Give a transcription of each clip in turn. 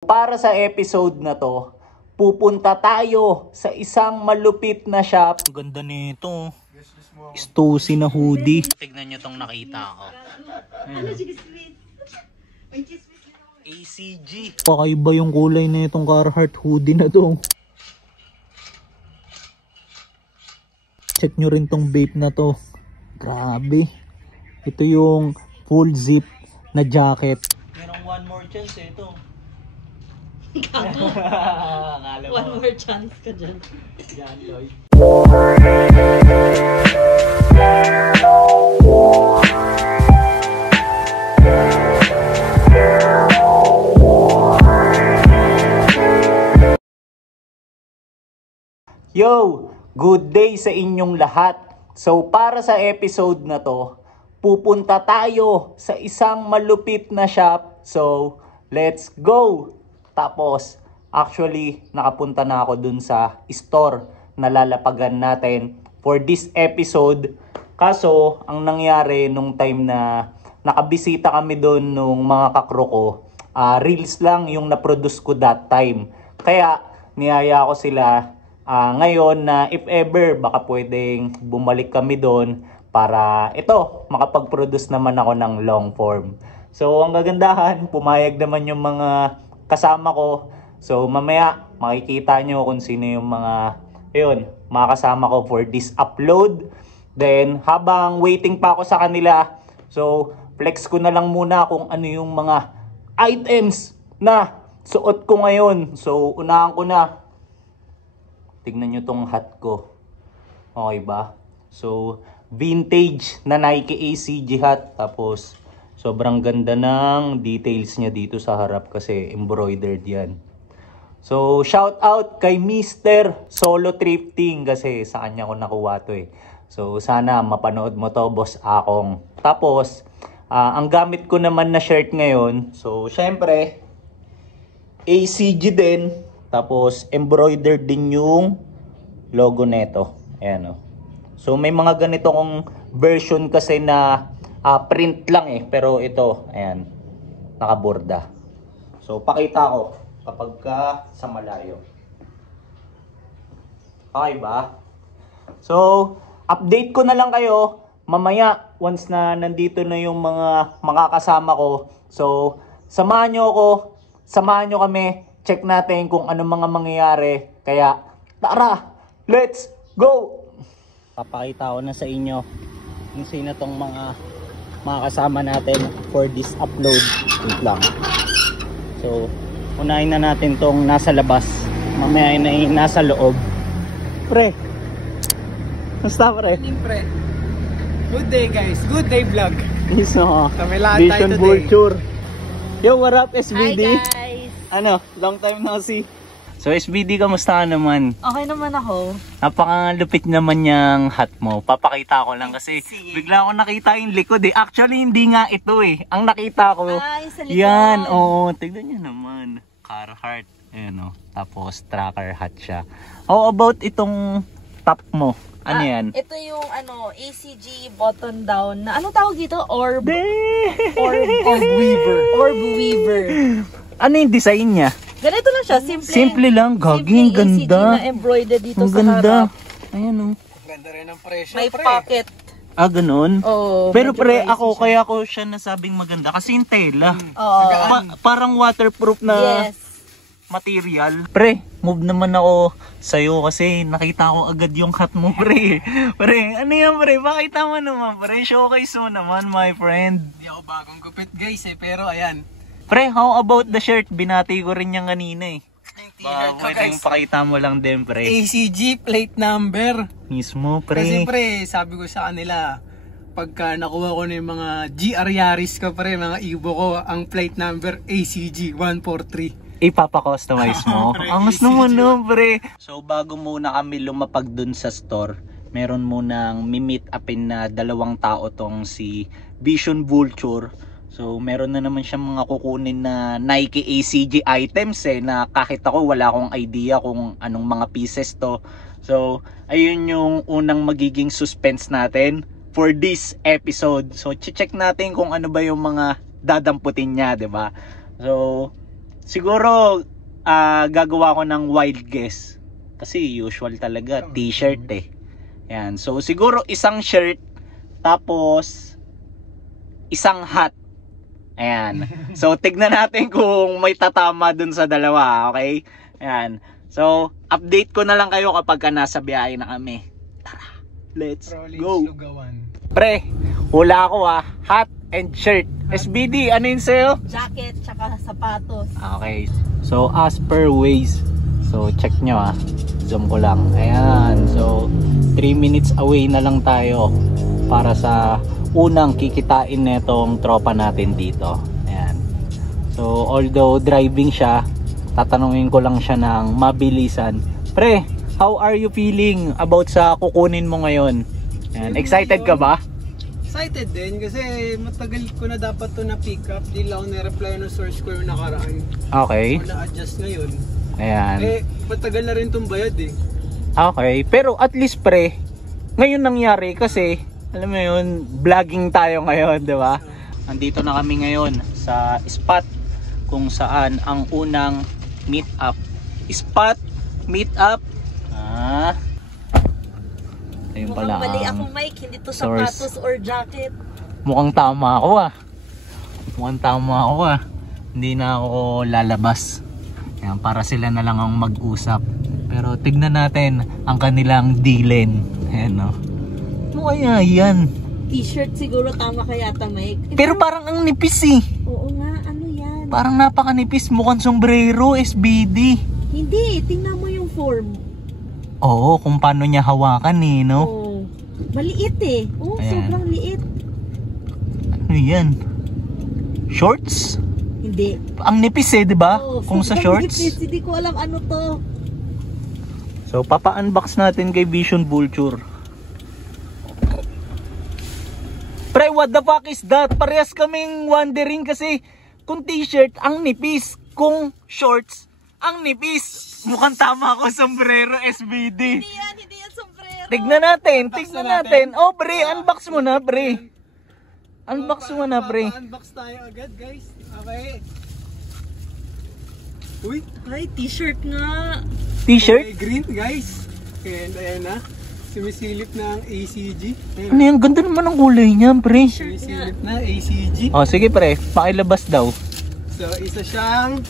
Para sa episode na to, pupunta tayo sa isang malupit na shop. Ang ganda nito. Stussy na hoodie. Tignan nyo tong nakita ko. ACG. Pakaiba yung kulay na itong Carhartt hoodie na to. Check nyo rin tong vape na to. Grabe. Ito yung full zip na jacket. Merong one more chance ito. One more chance ka dyan. Yan, Lloyd. Yo! Good day sa inyong lahat. So para sa episode na to, pupunta tayo sa isang malupit na shop. So let's go! Tapos, actually, nakapunta na ako dun sa store na lalapagan natin for this episode. Kaso, ang nangyari nung time na nakabisita kami dun nung mga kakro ko, reels lang yung na-produce ko that time. Kaya, niyaya ko sila ngayon na if ever, baka pwedeng bumalik kami dun para ito, makapag-produce naman ako ng long form. So, ang gagandahan, pumayag naman yung mga kasama ko. So mamaya makikita nyo kung sino yung mga kasama ko for this upload. Then habang waiting pa ako sa kanila, so flex ko na lang muna kung ano yung mga items na suot ko ngayon. So unahan ko na. Tignan nyo tong hat ko. Okay ba? So vintage na Nike ACG hat. Tapos sobrang ganda ng details niya dito sa harap kasi embroidered yan. So, shout out kay Mr. Solo Thrifting kasi sa kanya ko nakuha to eh. So, sana mapanood mo to, boss Akong. Tapos, ang gamit ko naman na shirt ngayon, so, syempre, ACG din. Tapos, embroidered din yung logo neto. Ayan o. So, may mga ganito kong version kasi na print lang eh, pero ito, ayan, nakaborda. So, pakita ko kapag sa malayo. Okay ba? So, update ko na lang kayo mamaya once na nandito na yung mga makakasama ko. So, samahan nyo kami, check natin kung ano mga mangyayari. Kaya, tara, let's go! Papakita ko na sa inyo kung sino tong mga kasama natin for this upload. Wait lang. So, unahin na natin tong nasa labas. Mamaya na yung nasa loob. Pre, basta pre? Pre, good day guys. Good day vlog. Yes, no. Kami lahat tayo Vision today. Vulture. Yo, what up SBD? Hi guys! Ano, long time no see. So SBD, kamusta ka naman? Okay naman ako. Napakalupit naman yung hat mo. Papakita ko lang kasi bigla ako nakita yung likod eh. Actually, hindi nga ito eh. Ang nakita ko, yung sa likod. yan, oo. Tignan nyo naman. Carhartt. Ayan o. Tapos, tracker hat siya. How about itong top mo? Ano yan? Ito yung ACG button down na, anong tawag dito? Orb Weaver. Orb Weaver. Ano yung design niya? Ganito lang siya, simple. Simple lang, gaging ganda. ACG na embroidered dito Ang sa ganda. harap. Ayan o. Ganda rin ang presyo, May pre. pocket. Ganun? Oh, Pero medyo pre, pricey siya. kaya ako siya nasabing maganda kasi yung tela. Oo. Parang waterproof na Yes. material. Pre, move naman ako sa'yo kasi nakita ko agad yung hat mo, pre. Pre, ano yan, pre? Pakita mo naman, pre. Showcase mo naman, my friend. Hindi ako bagong gupit guys eh, pero ayan. Pre, how about the shirt? Binati ko rin yan kanina eh. Yung Baka t-shirt ko pwedeng guys. pakita mo lang din, pre. ACG plate number. Mismo, Kasi pre. pre, sabi ko sa kanila, pagka nakuha ko na yung mga GR Yaris ko pre, mga Evo ko, ang plate number ACG 143. Ipapa-customize mo. Pre, Angas easy naman yun. no, pre. So, bago muna kami lumapag dun sa store, meron munang mi-meet upin na dalawang tao tong si Vision Vulture. So, meron na naman siyang mga kukunin na Nike ACG items na kahit ako wala akong idea kung anong mga pieces to. So, ayun yung unang magiging suspense natin for this episode. So, check natin kung ano ba yung mga dadamputin niya, 'di ba? So, siguro gagawa ko ng wild guess. Kasi usual talaga, t-shirt eh. Yan. So siguro isang shirt, tapos isang hat. Ayan. So tignan natin kung may tatama dun sa dalawa, okay? Ayan. So update ko na lang kayo kapag nasa biyahe na kami. Tara, let's go. Pre, hula ako hat and shirt. SBD, ano yun sa'yo? Jacket, tsaka sapatos. Okay. So as per Waze, so check nyo zoom ko lang. Ayan. So 3 minutes away na lang tayo para sa unang kikitain netong tropa natin dito. Ayan. So although driving siya, tatanungin ko lang siya ng mabilisan. Pre, how are you feeling about sa kukunin mo ngayon? Ayan. Excited ka ba? Excited din kasi matagal ko na dapat to na pick up. Di lang ako na-reply ng source ko yung nakaraan. Okay. So na-adjust ngayon. Ayan. Matagal na rin itong bayad eh. Okay. Pero at least pre, ngayon nangyari kasi, alam mo yun, vlogging tayo ngayon, di ba? Andito na kami ngayon sa spot kung saan ang unang meet up. Spot, meet up. Ayun pala. Mukhang mali ako, Mike. Hindi to source. sapatos or jacket. Mukhang tama ako Mukhang tama ako Hindi na ako lalabas. Ayan, para sila na lang ang mag-usap. Pero tignan natin ang kanilang dealen. Ayan no. Ano kaya yan? T-shirt siguro tama kaya yata, Mike. Pero parang ang nipis eh. Oo nga, ano yan? Parang napakanipis. Mukhang sombrero, SBD. Hindi, tingnan mo yung form. Oo, kung paano niya hawakan eh, no? Oo. Maliit eh. Oo, Ayan. sobrang liit. Ano yan? Shorts? Hindi. Ang nipis eh, di ba? Oo, Kung sa sobrang shorts. nipis. Hindi ko alam ano to. So, papa-unbox natin kay Vision Vulture. Pre, what the fuck is that? Parehas kaming wondering kasi kung t-shirt, ang nipis. Kung shorts, ang nipis. Mukhang tama ako, sombrero, SBD. Hindi yan sombrero. Tignan natin. Oh, pre, unbox mo na, pre. Unbox mo na, pre. Unbox tayo agad, guys. Okay. Uy, Ay, t-shirt nga. T-shirt? okay, green, guys. And ayan na. Sumisilip na ang ACG. Ayan. Ano yan? Ganda naman ang kulay niya, pre. Sumisilip na ACG. Oh, sige, pre. Pakilabas daw. So, isa siyang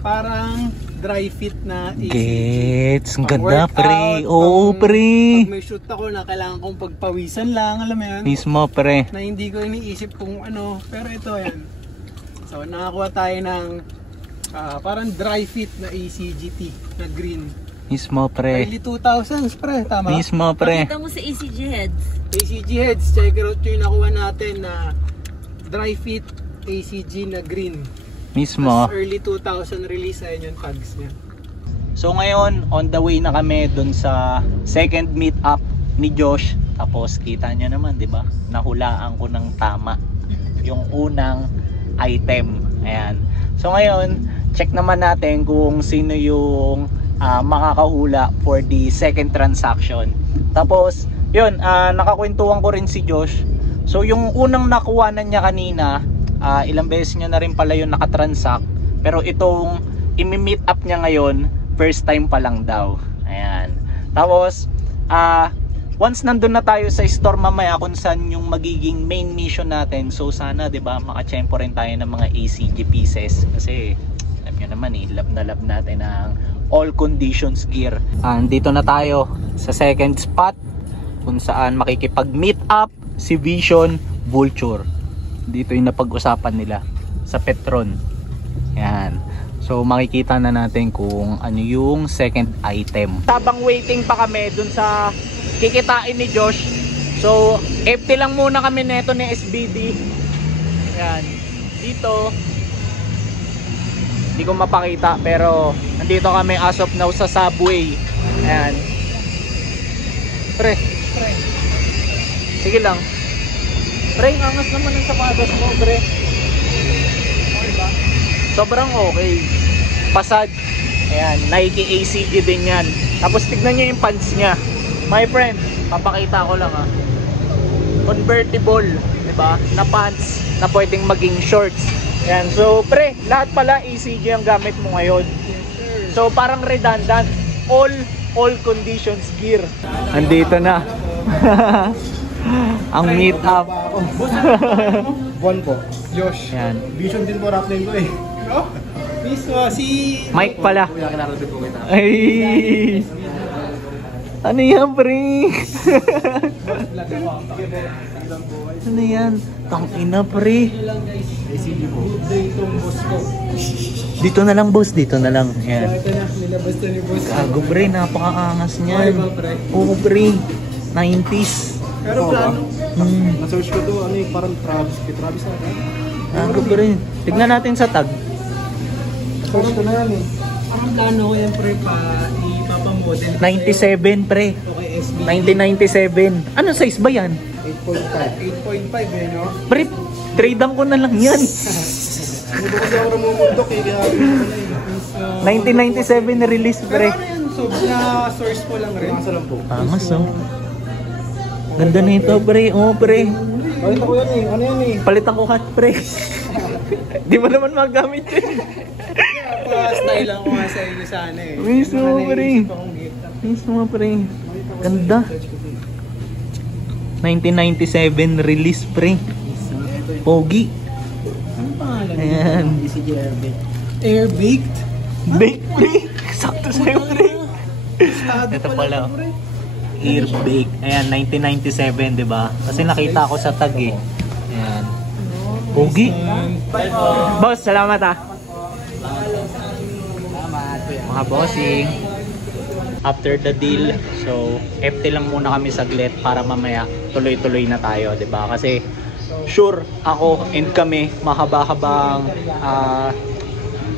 parang dry fit na ACG. Gets. Ang Pang ganda, workout, pre. Oo, pre. Pag may shoot ako na kailangan kong pagpawisan lang, alam mo yan? Mismo, pre. Na hindi ko iniisip kung ano, pero ito yan. So, nakakuha tayo ng parang dry fit na ACGT na green. Mismo, pre. Early 2000s, pre, tama? Mismo, pre. Pakita mo sa ECG heads. ACG heads, check out yung nakuha natin na dry fit ACG na green. Mismo. Tapos early 2000 release, ayun yung tags niya. So ngayon, on the way na kami dun sa second meet up ni Josh. Tapos kita nyo naman, di ba? Nahulaan ko ng tama yung unang item. Ayan. So ngayon, check naman natin kung sino yung makakahula for the second transaction. Tapos, yun, nakakwentuhan ko rin si Josh. So yung unang nakuhanan niya kanina, ilang beses niya na rin pala yung nakatransact. Pero itong imi-meet up niya ngayon, first time pa lang daw. Ayan. Tapos, once nandun na tayo sa store mamaya kung saan yung magiging main mission natin. So sana, 'di ba, makachempo rin tayo ng mga ACG pieces kasi alam niyo naman love na love natin ang all conditions gear. Dito na tayo sa second spot kung saan makikipag-meet up si Vision Vulture. Dito yung napag-usapan nila sa Petron. Yan. So makikita na natin kung ano yung second item. Tabang waiting pa kami dun sa kikitain ni Josh. So empty lang muna kami neto ni SBD. Yan. Dito hindi ko mapakita pero nandito kami as of now sa subway. Ayan. Pre. Sige lang. Pre, angas naman ng sapatos mo, pre. Okay ba? Sobrang okay. Passad. Ayan, Nike ACG din yan. Tapos tignan nyo yung pants nya. My friend, papakita ko lang Convertible, diba? Na pants na pwedeng maging shorts. Yan. So, pre, lahat pala ECG ang gamit mo ngayon. So, parang redundant. All conditions gear. Andito na. Ang meet up. Buwan po. Josh. Yan. Vision din po rap name ko eh. Mismo, si... Mike pala. Kuya, kinarado po kita. Ay! Ano yan, pre? Ano yan? Tangina, pre. ACG po. Good day itong boss ko. Dito na lang, boss. Dito na lang. Yan. Ito na, nilabas na ni boss. Gago, pre. Napakaangas niyan. Okay ba, pre? Oo, pre. 90s. Pero plano. Hmm. Na-search ko to, ano yung parang Travis. Kay Travis na. Gago, pre. Tignan natin sa tag. Search ko na yan eh. Parang plano ko yan, pre, ipapamodel. 97, pre. Okay, SB. 1997. Ano size ba yan? 8.5 eh, no? Pre, tradean ko na lang yan. Hindi ko kasi ako ramumundok eh, kaya 1997 na release, Pero pre. ano yan, so, na source ko lang rin. Nasa lang po. Angas, oh. Ganda na ito, pre. Oo, pre. Balita ko yan eh, ano yan eh? Palitan ko hat, pre. Di mo naman magamit yun. Pa-style lang ko nga sa inyo sana eh. Mismo, pre. Mismo, pre. Ganda. 1997 release, pre. Pogi. Ano pangalan? Ayan. ECG Airbaked. Airbaked? Bake, pre. Sakto sa'yo, pre. Estado Ito pala. pala. Ear bake. Ayan, 1997, di ba? Kasi nakita ko sa tag eh. Ayan. Pogi. Boss, salamat ah. Mga bossing. After the deal, so FT lang muna kami saglit para mamaya tuloy-tuloy na tayo, 'di ba? Kasi sure ako and kami mahaba-habang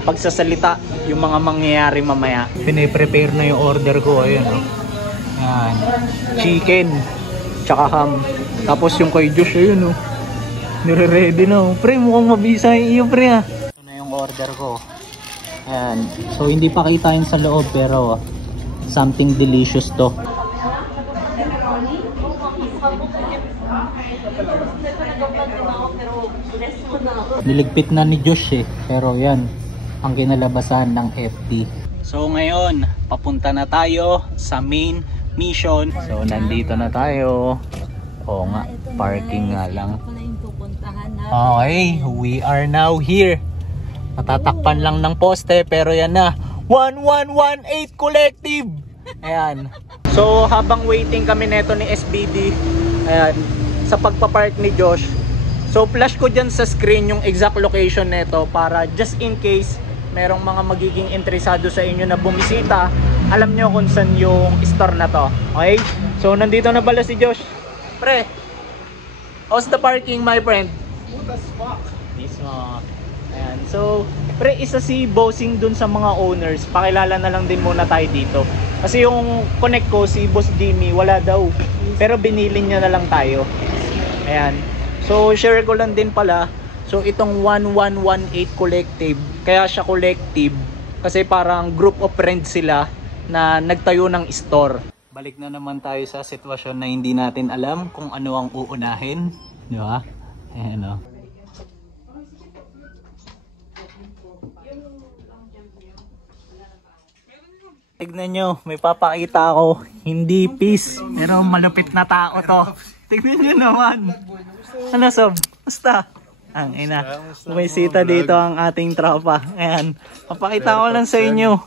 pagsasalita yung mga mangyayari mamaya. Pine-prepare na yung order ko, ayun oh. Yan. Chicken tsaka ham. Tapos yung kay Josh ayun oh. Nire-ready na oh. Pre, mukhang mabisa yung pre ah. Ito na yung order ko. Ayan. So hindi pa kita yun sa loob pero something delicious to. Niligpit na ni Josh eh. Pero yan ang kinalabasan ng FT. So ngayon, papunta na tayo sa main mission. So nandito na tayo. Oo nga, parking nga lang. Okay, we are now here. Natatakpan lang ng poste pero yan na. 1118 Collective. Ayan. So habang waiting kami neto ni SBD, ayan, sa pagpapark ni Josh. So flash ko dyan sa screen yung exact location neto para just in case merong mga magiging interesado sa inyo na bumisita, alam nyo kung saan yung store na to. Okay? So nandito na pala si Josh. Pre, how's the parking, my friend? Good as fuck. This one. Ayan. So, pre, isa si bossing dun sa mga owners. Pakilala na lang din muna tayo dito. Kasi yung connect ko, si Boss Jimmy, wala daw. Pero binili niya na lang tayo. Ayan. So, share ko lang din pala. So, itong 1118 Collective, kaya siya collective kasi parang group of friends sila na nagtayo ng store. Balik na naman tayo sa sitwasyon na hindi natin alam kung ano ang uunahin. Di ba? Ayan o. Tignan nyo, may papakita ako. Hindi peace, pero malupit na tao to. Tignan nyo naman. Ano, Sob? Basta. Ang ina. Bumisita dito ang ating tropa. Ayan. Papakita ko lang sa inyo.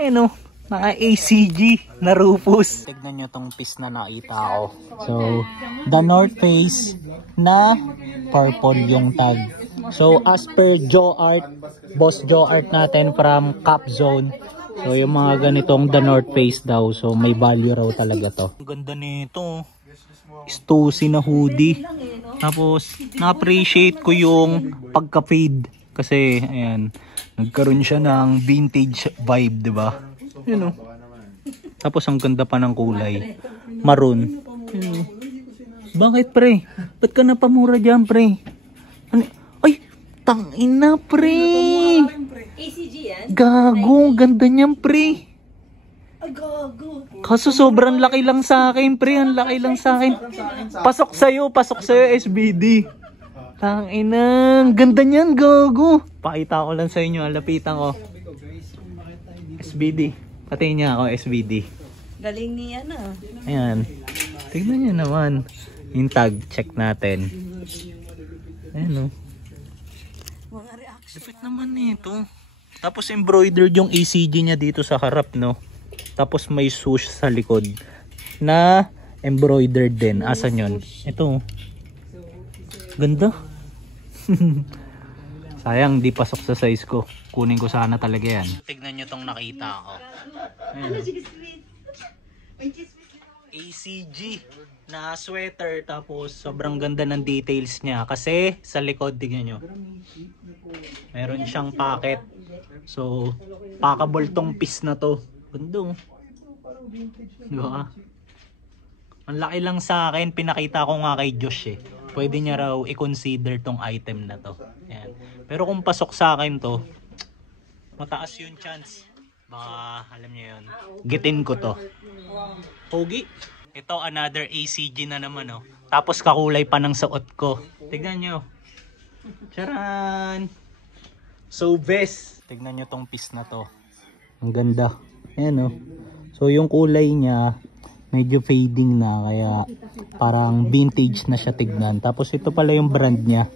Ayan o. Naka ACG na Rufus. Tignan nyo tong piece na nakita ko. So, the North Face na purple yung tag. So, as per Joe Art, Boss Joe Art natin from Cap Zone. So, yung mga ganitong the North Face daw. So, may value raw talaga to. Ang ganda nito. Stussy na hoodie. Tapos, na-appreciate ko yung pagka-fade. Kasi, ayan, nagkaroon siya ng vintage vibe, diba? Yun o. Tapos, ang ganda pa ng kulay. Maroon. Yun. Bakit, pre? Ba't ka napamura dyan, pre? Ano? Ay, tangina, pre! ACG yan? Gago, ganda niyan, pre. Ay, gago. Kaso sobrang laki lang sa akin, pre. Ang laki lang sa akin. Pasok sa'yo, SBD. Tanginang, ganda niyan, gogo. Pakita ko lang sa inyo, lapitan ko. SBD. Pati niya ako, SBD. Galing niya na. Ayan. Tignan niyo naman. Yung tag, check natin. Ayan o. Mga reaction. Lupit naman nito. Tapos embroidered yung ECG niya dito sa harap, no? Tapos may swoosh sa likod na embroidered din. Asan yun? Ito. Ganda. Sayang, di pasok sa size ko. Kunin ko sana talaga yan. Tignan nyo tong nakita ko. ACG na sweater. Tapos sobrang ganda ng details niya. Kasi sa likod, tignan nyo. Meron siyang pocket. So, packable tong piece na to. Ganda. Diba? Ang laki lang sa akin. Pinakita ko nga kay Josh eh. Pwede niya raw i-consider tong item na to. Ayan. Pero kung pasok sa akin to, mataas yung chance. Baka, alam niyo yun. Gitin ko to. Pogi. Ito, another ACG na naman, oh. Tapos kakulay pa ng suot ko. Tignan nyo. Charan! So, vest. Tignan nyo tong piece na to. Ang ganda. Ayan, oh. So, yung kulay niya, medyo fading na. Kaya, parang vintage na siya tignan. Tapos, ito pala yung brand niya.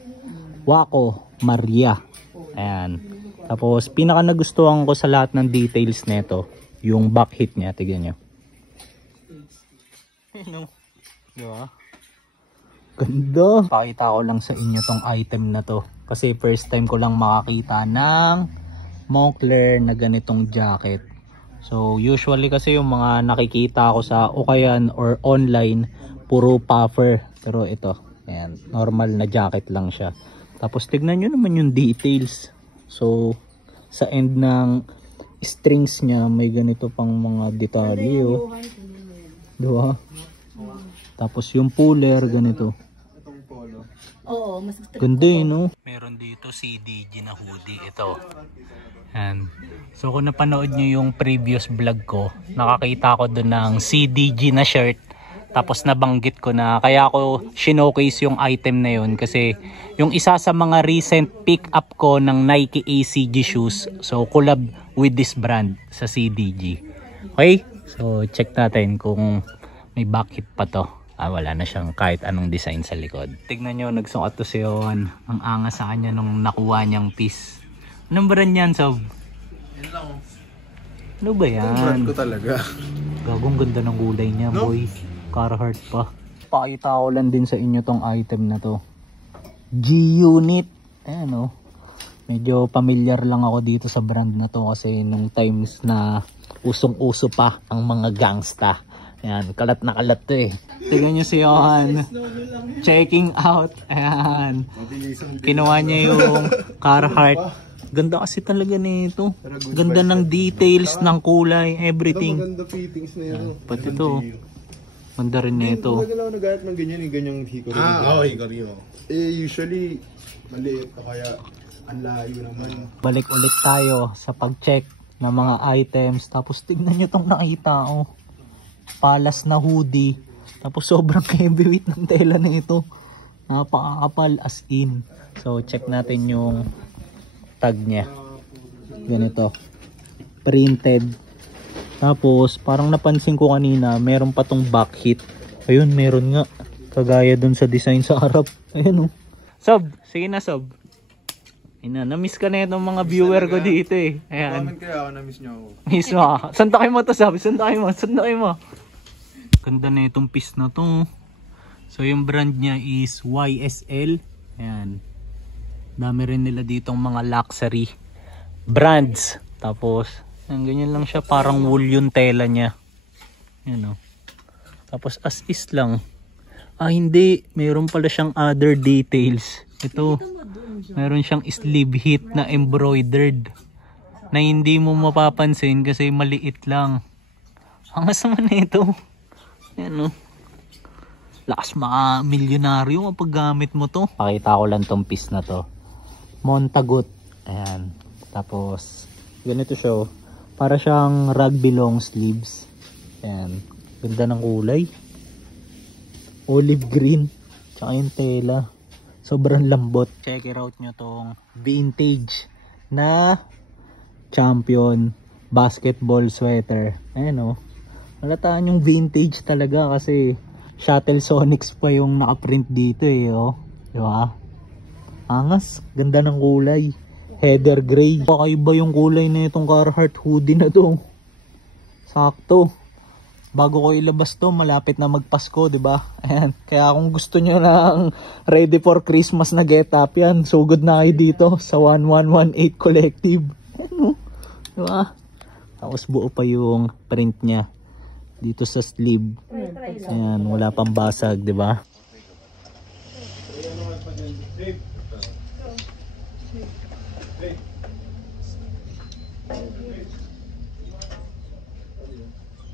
Waco Maria. Ayan. Tapos, pinaka nagustuhan ko sa lahat ng details nito, yung back hit niya. Tignan nyo. Ano? Diba? Ganda. Pakita ko lang sa inyo tong item na to. Kasi first time ko lang makakita ng Moncler na ganitong jacket. So, usually kasi yung mga nakikita ko sa Ukayan or online, puro puffer. Pero ito, ayan, normal na jacket lang siya. Tapos, tignan nyo naman yung details. So, sa end ng strings niya, may ganito pang mga detalye. Oh. Diba? Tapos yung puller, ganito. Oo, mas ganda eh, no? Meron dito CDG na hoodie. Ito. And, so kung napanood nyo yung previous vlog ko, nakakita ko doon ng CDG na shirt. Tapos nabanggit ko na kaya ako showcase yung item na yun kasi yung isa sa mga recent pick up ko ng Nike ACG shoes. So collab with this brand sa CDG. Okay? So check natin kung may back hit pa to. Wala na siyang kahit anong design sa likod. Tignan nyo, nagsukat to si Yohan. Ang angas sa kanya nung nakuha niyang piece. Anong brand yan, Sob? Yan lang. Ano ba yan? Ang brand ko talaga. Gagong ganda ng kulay niya, no? Boy. Carhartt pa. Pakita ko lang din sa inyo tong item na to. G-Unit. Ayan o. Medyo familiar lang ako dito sa brand na to kasi nung times na usong-uso pa ang mga gangsta. Ayan, kalat na kalat to eh. Tignan nyo si Yohan. Checking out. Ayan. Kinuha niya yung Carhartt. Ganda kasi talaga nito. Ganda ng details, ng kulay, everything. Maganda fittings na yun. Pati ito. Ganda rin nito. Talaga lang nag-ayat ng ganyan yung ganyang hikori. Oo, hikori mo. Usually, maliit o kaya ang layo naman. Balik ulit tayo sa pag-check ng mga items. Tapos tignan nyo itong nakita ko. Palas na hoodie. Tapos sobrang heavyweight ng tela na ito. Napakakapal as in. So check natin yung tag niya. Ganito. Printed. Tapos parang napansin ko kanina meron pa tong back hit. Ayun, meron nga. Kagaya dun sa design sa harap. Ayun oh. Sob, sige na Sob. Na-miss ka na itong mga viewer ko dito eh. Ayan. Comment kaya ako, na-miss nyo ako. Miss mo ah. Santakay mo to Sob. Santakay mo. Santakay mo. Ganda na itong piece na to. So yung brand niya is YSL. Ayan. Dami rin nila ditong mga luxury brands. Tapos ganyan lang siya, parang wool yung tela niya. Ayan o. Tapos as is lang. Hindi, meron pala siyang other details. Ito, meron siyang sleeve hit na embroidered na hindi mo mapapansin kasi maliit lang. Angas naman na ito. Ayan o. Lakas mga milyonaryo kapag gamit mo to. Pakita ko lang tong piece na to. Montagut. Ayan. Tapos ganito siya. Para siyang rugby long sleeves. Ayan. Ganda ng kulay. Olive green. Tsaka yung tela. Sobrang lambot. Check it out nyo tong vintage na Champion basketball sweater. Ayan o. Malataan yung vintage talaga kasi Shuttle Sonics pa yung nakaprint dito eh. Oh. Diba? Angas. Ganda ng kulay. Heather gray. Kakaiba yung kulay na itong Carhartt hoodie na to. Sakto. Bago ko ilabas to, malapit na magpasko, di ba? Ayan. Kaya kung gusto nyo ng ready for Christmas na get-up yan, sugod na kayo dito sa 1118 Collective. Ayan, di ba? Tapos buo pa yung print niya dito sa sleeve. Ayan, wala pang basag, di ba?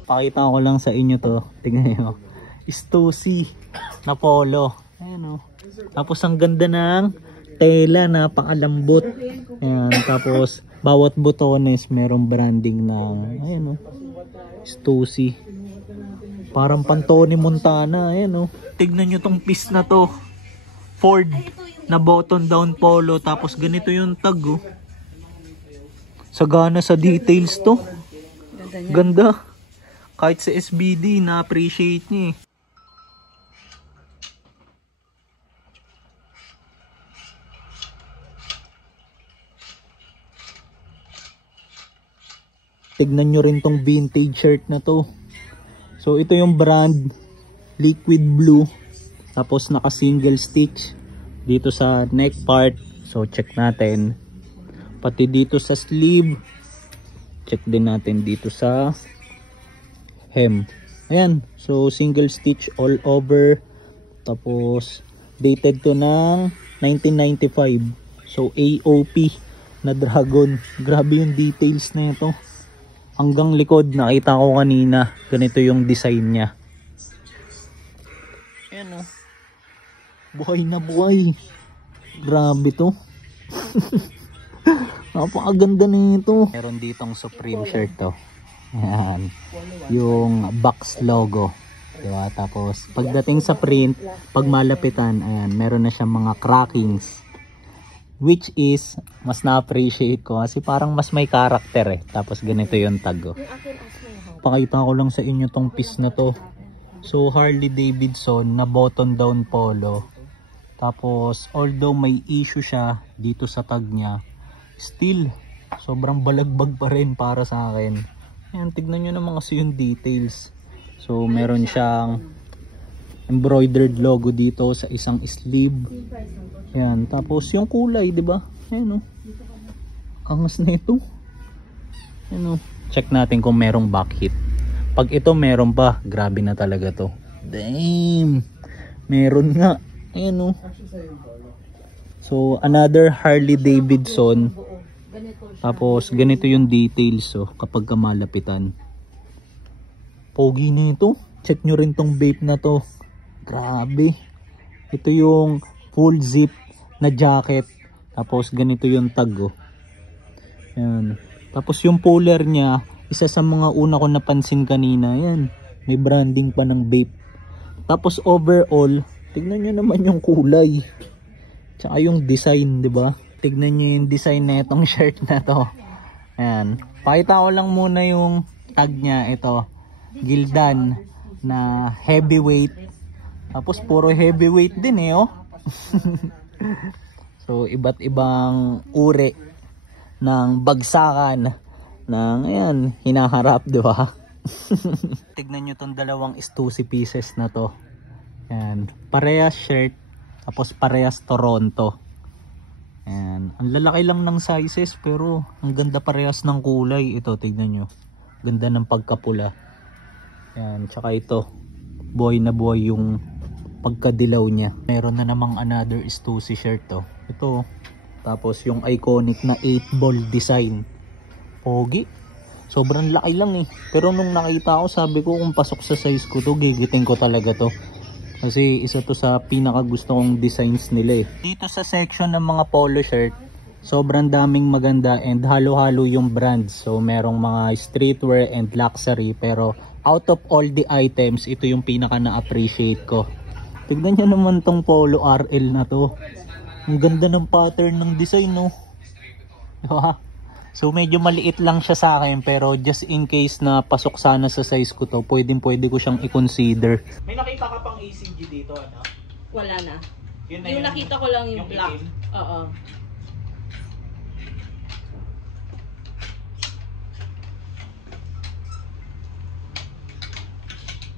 Pakita ko lang sa inyo to. Tingnan nyo. Stussy na polo. Ayan o. Tapos ang ganda ng tela. Napakalambot. Ayan. Tapos bawat botones merong branding na ayan o. Stussy. Parang Pantone Montana. Ayan o. Tignan nyo tong piece na to. Ford na button down polo. Tapos ganito yung tag o. Sagana sa details to. Ganda. Kahit sa SBD, na-appreciate niya eh. Tignan nyo rin tong vintage shirt na to. So ito yung brand, liquid blue. Tapos naka single stitch dito sa neck part. So check natin. Pati dito sa sleeve. Check din natin dito sa hem. Ayan. So single stitch all over. Tapos dated to ng 1995. So AOP na dragon. Grabe yung details na ito. Hanggang likod nakita ko kanina. Ganito yung design niya. Ayan o. Buhay na buhay. Grabe to. Napakaganda nito. Meron ditong Supreme shirt to. Ayan. Yung box logo. Diba? Tapos pagdating sa print, pag malapitan, ayan, meron na siyang mga crackings. Which is, mas na-appreciate ko kasi parang mas may karakter eh. Tapos ganito yung tag. Oh. Pakita ko lang sa inyo tong piece na to. So Harley Davidson na button down polo. Tapos although may issue siya dito sa tag niya, still sobrang balagbag pa rin para sa akin. Ayan, tignan nyo naman kasi yung details. So meron siyang embroidered logo dito sa isang sleeve. Ayan, tapos yung kulay, di ba? Ayan o. Angas na ito. Ayan o. Check natin kung merong back hit. Pag ito meron pa, grabe na talaga to. Damn! Meron nga. Ayan o. So another Harley Davidson. Tapos ganito yung details oh, kapag kamalapitan. Pogi na ito. Check nyo rin tong vape na to. Grabe. Ito yung full zip na jacket. Tapos ganito yung tag oh. Ayan. Tapos yung puller niya, isa sa mga una ko napansin kanina. Ayan. May branding pa ng vape. Tapos overall, tignan nyo naman yung kulay. Tsaka yung design, di ba? Tignan nyo yung design na itong shirt na to. Ayan. Pakita ko lang muna yung tag niya. Ito. Gildan na heavyweight. Tapos puro heavyweight din eh oh. So iba't ibang uri ng bagsakan ng ayan, hinaharap, di ba? Tignan nyo tong dalawang Stussy pieces na to. Ayan. Parehas shirt. Tapos parehas Toronto. Ayan. Ang lalaki lang ng sizes pero ang ganda parehas ng kulay. Ito, tignan nyo. Ganda ng pagkapula. Ayan. Tsaka ito. Buhay na buhay yung pagkadilaw niya. Meron na namang another Stussy shirt to. Ito. Tapos yung iconic na 8-ball design. Pogi. Sobrang laki lang eh. Pero nung nakita ko, sabi ko kung pasok sa size ko to, gigiting ko talaga to. Kasi isa to sa pinaka gusto kong designs nila eh. Dito sa section ng mga polo shirt, sobrang daming maganda and halo-halo yung brands. So merong mga streetwear and luxury. Pero out of all the items, ito yung pinaka na-appreciate ko. Tignan nyo naman tong Polo RL na to. Ang ganda ng pattern ng design, no? Diba? So medyo maliit lang siya sa akin, pero just in case na pasok sana sa size ko to, pwede ko siyang i-consider. May nakita ka pang ACG dito, ano? Wala na. Yun Yung nakita ko lang yung black. itim? Oo.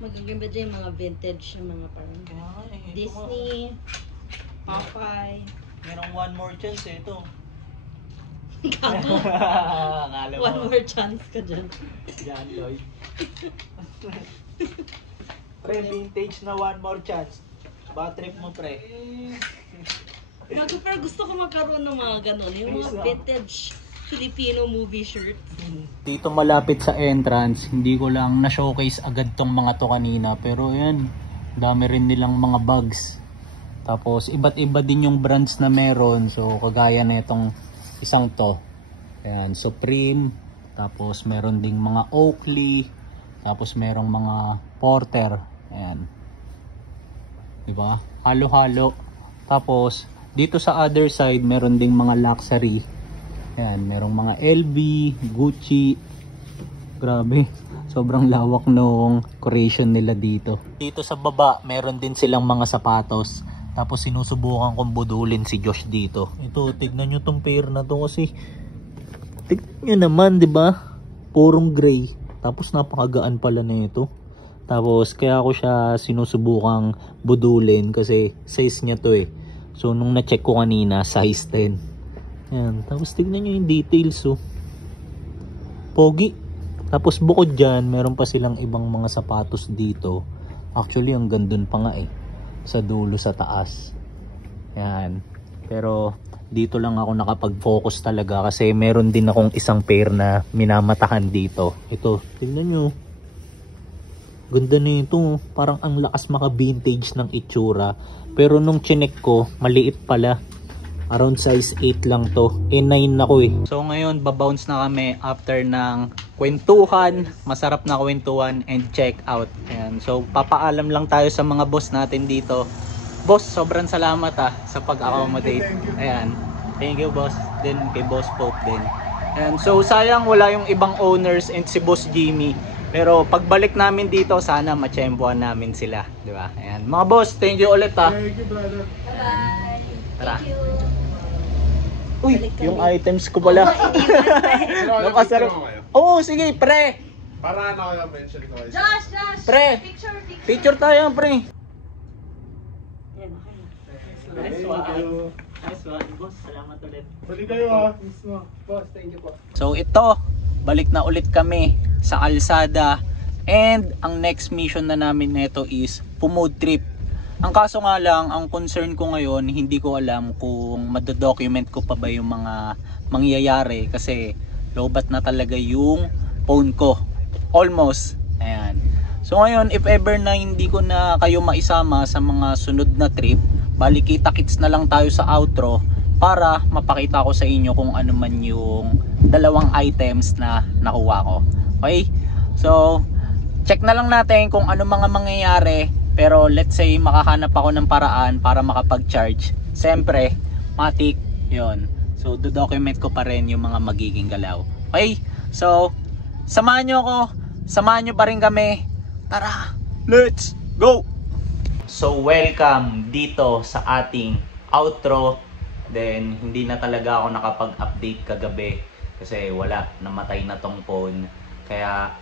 Magaganda dyan yung mga vintage, yung mga parang Disney, Popeye. Merong one more chance eh, ito. One more chance ka dyan. Yan, Lloyd. Pre, vintage na one more chance. Bad trip mo, pre. Pero gusto ko magkaroon ng mga ganun. Yung mga vintage Filipino movie shirt. Dito malapit sa entrance, hindi ko lang na-showcase agad tong mga to kanina. Pero yan, dami rin nilang mga bags. Tapos iba't iba din yung brands na meron. So kagaya na itong isang to. Ayan, Supreme. Tapos meron ding mga Oakley. Tapos merong mga Porter. Ayan. Diba? Halo-halo. Tapos dito sa other side meron ding mga luxury. Ayan, merong mga LV, Gucci. Grabe, sobrang lawak nung creation nila dito. Dito sa baba, meron din silang mga sapatos. Tapos sinusubukan kong budulin si Josh dito. Ito, tignan nyo tong pair na to kasi tignan nyo naman, di ba? Purong gray. Tapos napakagaan pala na ito. Tapos kaya ako siya sinusubukang budulin kasi size niya to eh. So nung na-check ko kanina, size 10. Ayan, tapos tignan nyo yung details, oh. Pogi. Tapos bukod dyan, meron pa silang ibang mga sapatos dito. Actually, hanggang dun pa nga eh. Sa dulo, sa taas. Ayan. Pero dito lang ako nakapag-focus talaga kasi meron din akong isang pair na minamatahan dito. Ito, tignan nyo. Ganda na ito. Parang ang lakas maka-vintage ng itsura. Pero nung chinek ko, maliit pala. Around size 8 lang to. A9 ako eh. So ngayon, babounce na kami after ng kwentuhan. Masarap na kwentuhan and check out. Ayan. So papaalam lang tayo sa mga boss natin dito. Boss, sobrang salamat sa pag-accommodate. Ayan. Thank you, boss. Then kay Boss Pope din. Ayan. So sayang wala yung ibang owners and si Boss Jimmy. Pero pagbalik namin dito, sana machempohan namin sila. Diba? Ayan. Mga boss, thank you ulit Thank you, brother. Bye! Tara. Thank you! Uy, yung items ko pala. Nakasarap. Oo, sige, pre. Para ano kayo, mention ko kayo. Josh! Pre. Picture tayo, pre. Yan, okay. Nice one. Nice one, boss. Salamat ulit. Balik kayo ha. Boss, thank you po. So ito, balik na ulit kami sa kalsada. And ang next mission na namin nito is pumood trip. Ang kaso nga lang, ang concern ko ngayon, hindi ko alam kung madodocument ko pa ba yung mga mangyayari kasi lobat na talaga yung phone ko. Almost. Ayan. So ngayon, if ever na hindi ko na kayo maisama sa mga sunod na trip, bali kita-kits na lang tayo sa outro para mapakita ko sa inyo kung ano man yung dalawang items na nakuha ko. Okay? So, check na lang natin kung ano mga mangyayari. Pero let's say makahanap ako ng paraan para makapag-charge. Siyempre, matik, yon. So, do-document ko pa rin yung mga magiging galaw. Okay? So, samahan nyo ako. Samahan nyo pa rin kami. Tara, let's go! So, welcome dito sa ating outro. Then, hindi na talaga ako nakapag-update kagabi. Kasi wala, namatay na tong phone. Kaya,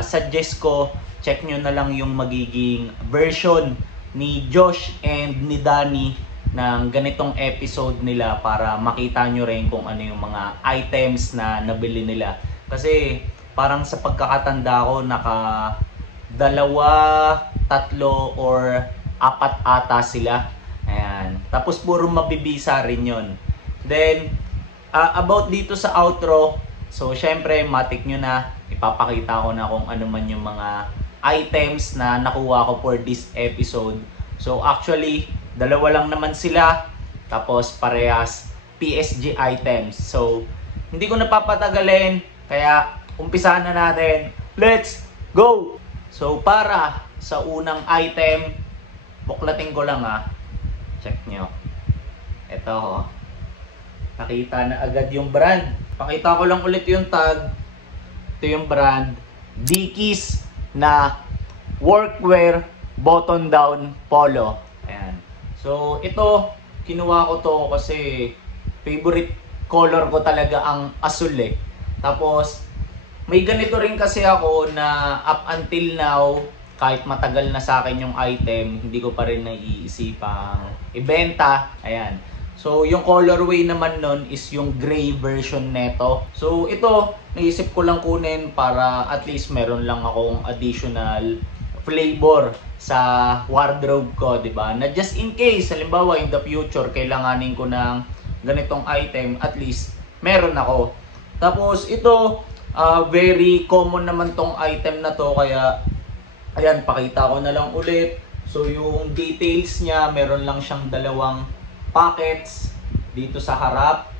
suggest ko, check nyo na lang yung magiging version ni Josh and ni Danny ng ganitong episode nila para makita nyo rin kung ano yung mga items na nabili nila. Kasi parang sa pagkakatanda ko, naka 2, 3 or 4 ata sila. Ayan. Tapos puro mabibisa rin yun. Then, about dito sa outro, so syempre matik nyo na, ipapakita ko na kung ano man yung mga items na nakuha ko for this episode. So actually, 2 lang naman sila. Tapos parehas PSG items. So hindi ko napapatagalin. Kaya umpisahan na natin. Let's go! So para sa unang item, buklatin ko lang check nyo. Ito nakita na agad yung brand. Pakita ko lang ulit yung tag. Ito yung brand, Dickies na workwear button down polo. Ayan. So ito, kinuha ko to kasi favorite color ko talaga ang asul Tapos may ganito rin kasi ako na up until now, kahit matagal na sa akin yung item, hindi ko pa rin naiisipang ibenta. Ayan. So yung colorway naman nun is yung gray version neto. So ito, naisip ko lang kunin para at least meron lang akong additional flavor sa wardrobe ko, di ba? Na just in case, halimbawa in the future, kailanganin ko ng ganitong item, at least meron ako. Tapos ito, very common naman tong item na to, kaya ayan, pakita ko na lang ulit. So yung details niya, meron lang siyang dalawang pockets dito sa harap.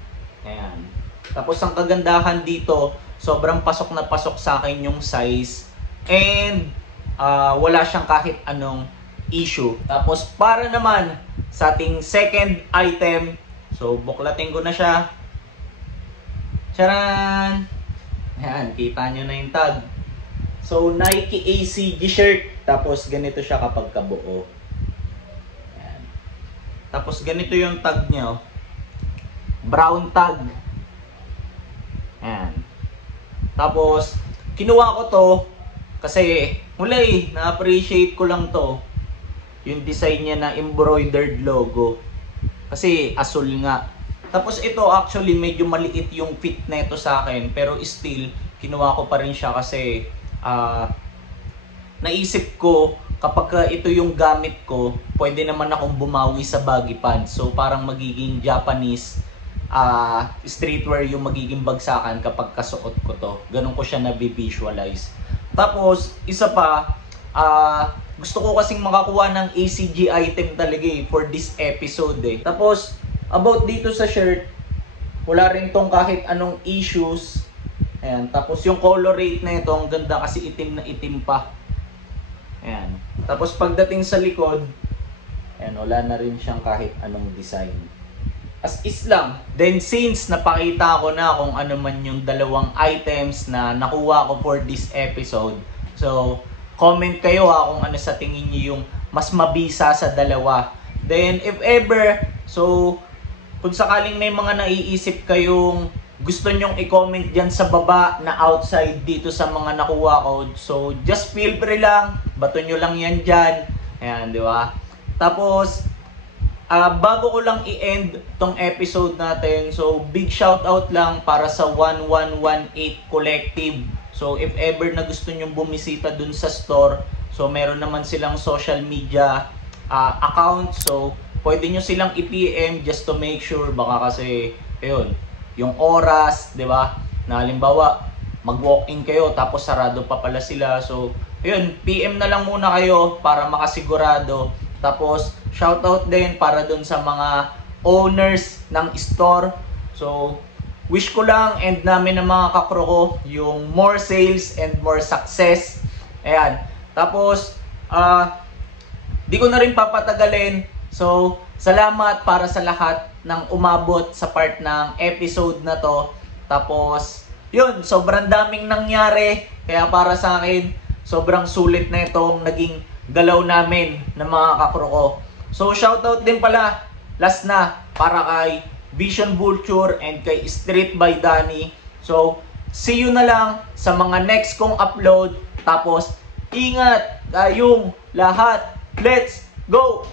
Ayan. Tapos ang kagandahan dito, sobrang pasok na pasok sa akin yung size, and wala siyang kahit anong issue. Tapos para naman sa ating second item, so buklatin ko na siya. Charan! Ayan, kita nyo na yung tag. So Nike ACG shirt, tapos ganito siya kapag kabuo. Ayan. Tapos ganito yung tag niya, brown tag. Ayan. Tapos kinuha ko to kasi mula na-appreciate ko lang to, yung design niya na embroidered logo. Kasi asul nga. Tapos ito actually medyo maliit yung fit nito sa akin, pero still kinuha ko pa rin siya kasi naisip ko kapag ito yung gamit ko, pwede naman akong bumawi sa baggy pants. So parang magiging Japanese streetwear yung magiging bagsakan kapag kasuot ko to. Ganun ko siya na-visualize. Tapos isa pa, gusto ko kasing makakuha ng ACG item talaga for this episode Tapos about dito sa shirt, wala rin tong kahit anong issues. Ayan. Tapos yung color rate na ito, ang ganda kasi itim na itim pa. Ayan. Tapos pagdating sa likod, ayan, wala na rin siyang kahit anong design. As is lang. Then since napakita ko na kung ano man yung dalawang items na nakuha ko for this episode, so comment kayo kung ano sa tingin niyo yung mas mabisa sa dalawa. Then if ever, so kung sakaling may mga naiisip kayong gusto nyong i-comment dyan sa baba na outside dito sa mga nakuha ko, so just feel free lang, bato nyo lang yan dyan. Ayan, di ba? Tapos bago ko lang i-end tong episode natin, so big shout out lang para sa 1118 Collective. So if ever na gusto nyong bumisita dun sa store, so meron naman silang social media account, so pwede nyo silang i-PM just to make sure, baka kasi ayun, yung oras, di ba? Na halimbawa, mag-walk-in kayo tapos sarado pa pala sila. So, ayun, PM na lang muna kayo para makasigurado. Tapos, shoutout din para dun sa mga owners ng store. So, wish ko lang and namin ng mga kakro ko yung more sales and more success. Ayan. Tapos, di ko na rin papatagalin. So, salamat para sa lahat ng umabot sa part ng episode na to. Tapos, yun, sobrang daming nangyari. Kaya para sa akin, sobrang sulit na itong naging galaw namin ng mga kakro ko. So, shoutout din pala, last na, para kay Vision Vulture and kay Street by Danny. So, see you na lang sa mga next kong upload. Tapos, ingat kayong lahat. Let's go!